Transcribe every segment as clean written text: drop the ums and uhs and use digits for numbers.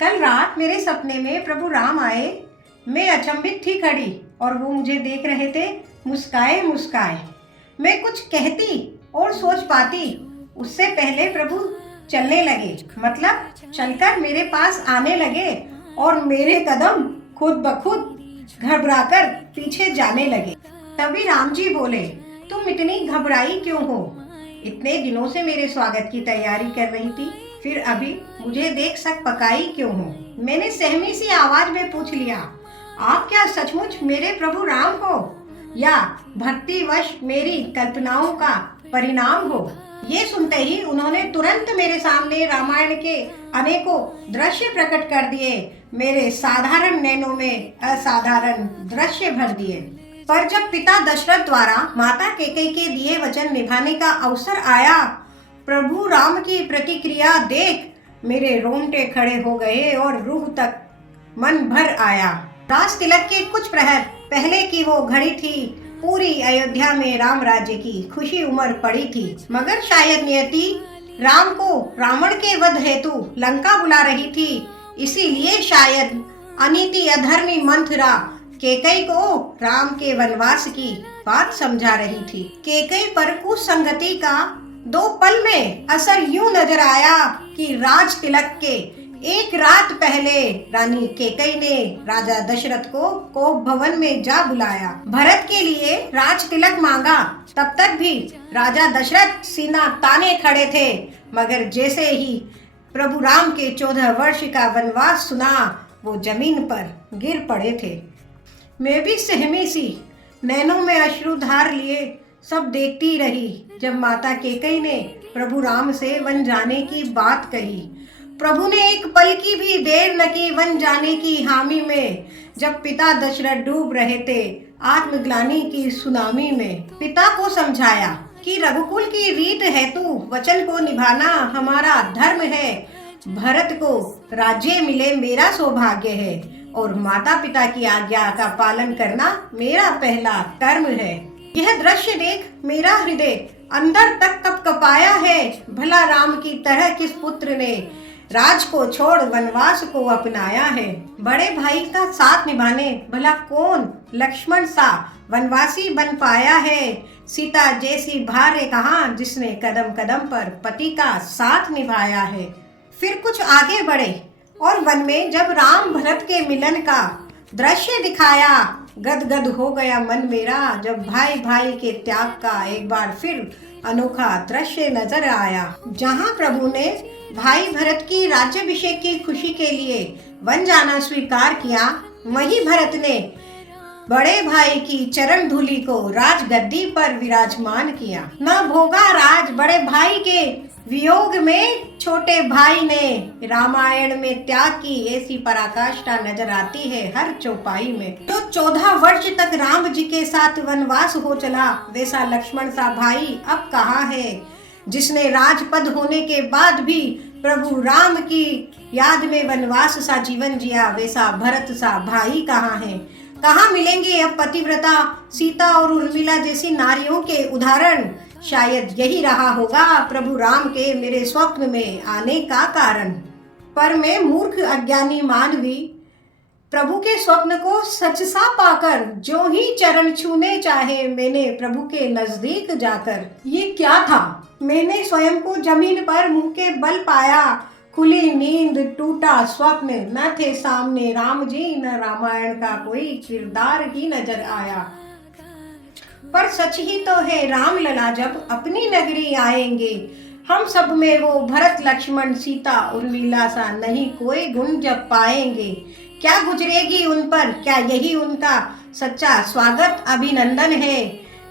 कल रात मेरे सपने में प्रभु राम आए। मैं अचंभित थी खड़ी और वो मुझे देख रहे थे मुस्काए मुस्काए। मैं कुछ कहती और सोच पाती उससे पहले प्रभु चलने लगे, मतलब चलकर मेरे पास आने लगे और मेरे कदम खुद ब खुद घबराकर पीछे जाने लगे। तभी राम जी बोले, तुम इतनी घबराई क्यों हो? इतने दिनों से मेरे स्वागत की तैयारी कर रही थी, फिर अभी मुझे देख सक पकाई क्यों हो? मैंने सहमी सी आवाज में पूछ लिया, आप क्या सचमुच मेरे प्रभु राम हो या भक्तिवश मेरी कल्पनाओं का परिणाम हो? ये सुनते ही उन्होंने तुरंत मेरे सामने रामायण के अनेकों दृश्य प्रकट कर दिए। मेरे साधारण नैनों में असाधारण दृश्य भर दिए। पर जब पिता दशरथ द्वारा माता कैकेयी के दिए वचन निभाने का अवसर आया, प्रभु राम की प्रतिक्रिया देख मेरे रोंगटे खड़े हो गए और रूह तक मन भर आया। राज तिलक के कुछ प्रहर पहले की वो घड़ी थी। पूरी अयोध्या में राम राज्य की खुशी उमड़ पड़ी थी, मगर शायद नियति राम को रावण के वध हेतु लंका बुला रही थी। इसीलिए शायद अनीति अधर्मी मंथरा कैकेयी को राम के वनवास की बात समझा रही थी। कैकेयी पर कुसंगति का 2 पल में असर यूं नजर आया कि राज तिलक के एक रात पहले रानी कैकेयी ने राजा दशरथ को कोप भवन में जा बुलाया। भरत के लिए राज तिलक मांगा। तब तक भी राजा दशरथ सीना ताने खड़े थे, मगर जैसे ही प्रभु राम के 14 वर्ष का वनवास सुना, वो जमीन पर गिर पड़े थे। मैं भी सहमी सी नैनों में अश्रुधार लिए सब देखती रही। जब माता कैकेयी ने प्रभु राम से वन जाने की बात कही, प्रभु ने एक पल की भी देर न की वन जाने की हामी में। जब पिता दशरथ डूब रहे थे आत्मग्लानि की सुनामी में, पिता को समझाया कि रघुकुल की रीत हेतु वचन को निभाना हमारा धर्म है। भरत को राज्य मिले मेरा सौभाग्य है और माता पिता की आज्ञा का पालन करना मेरा पहला कर्म है। यह दृश्य देख मेरा हृदय अंदर तक कपकपाया है। भला राम की तरह किस पुत्र ने राज को छोड़ वनवास को अपनाया है? बड़े भाई का साथ निभाने भला कौन लक्ष्मण सा वनवासी बन पाया है? सीता जैसी भार्य कहाँ जिसने कदम कदम पर पति का साथ निभाया है? फिर कुछ आगे बढ़े और वन में जब राम भरत के मिलन का दृश्य दिखाया, गदगद हो गया मन मेरा। जब भाई भाई के त्याग का एक बार फिर अनोखा दृश्य नजर आया, जहाँ प्रभु ने भाई भरत की राज्याभिषेक की खुशी के लिए वन जाना स्वीकार किया, वहीं भरत ने बड़े भाई की चरण धूलि को राजगद्दी पर विराजमान किया। न भोगा राज बड़े भाई के वियोग में छोटे भाई ने। रामायण में त्याग की ऐसी पराकाष्ठा नजर आती है हर चौपाई में। जो 14 वर्ष तक राम जी के साथ वनवास हो चला, वैसा लक्ष्मण सा भाई अब कहाँ है? जिसने राजपद होने के बाद भी प्रभु राम की याद में वनवास सा जीवन जिया, वैसा भरत सा भाई कहाँ है? कहाँ मिलेंगे अब पतिव्रता सीता और उर्मिला जैसी नारियों के उदाहरण? शायद यही रहा होगा प्रभु राम के मेरे स्वप्न में आने का कारण। पर मैं मूर्ख अज्ञानी मानवी प्रभु के स्वप्न को सच सा पाकर जो ही चरण छूने चाहे, मैंने प्रभु के नजदीक जाकर ये क्या था? मैंने स्वयं को जमीन पर मुंह के बल पाया। खुली नींद टूटा स्वप्न, न थे सामने राम जी, न रामायण का कोई किरदार ही नजर आया। पर सच ही तो है राम लला जब अपनी नगरी आएंगे, हम सब में वो भरत लक्ष्मण सीता उर्मिला सा नहीं कोई गुण जब पाएंगे। क्या गुजरेगी उन पर, क्या यही उनका सच्चा स्वागत अभिनंदन है?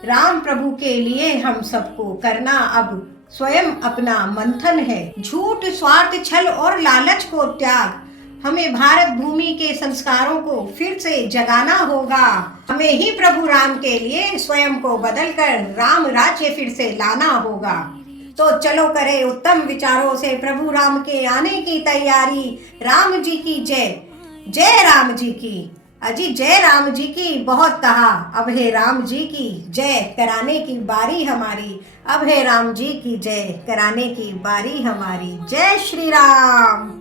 राम प्रभु के लिए हम सबको करना अब स्वयं अपना मंथन है। झूठ स्वार्थ छल और लालच को त्याग हमें भारत भूमि के संस्कारों को फिर से जगाना होगा। हमें ही प्रभु राम के लिए स्वयं को बदलकर राम राज्य फिर से लाना होगा। तो चलो करें उत्तम विचारों से प्रभु राम के आने की तैयारी। राम जी की जय, जय राम जी की। अजी जय राम जी की बहुत कहा, अब है राम जी की जय कराने की बारी हमारी। अब है राम जी की जय कराने की बारी हमारी। जय श्री राम।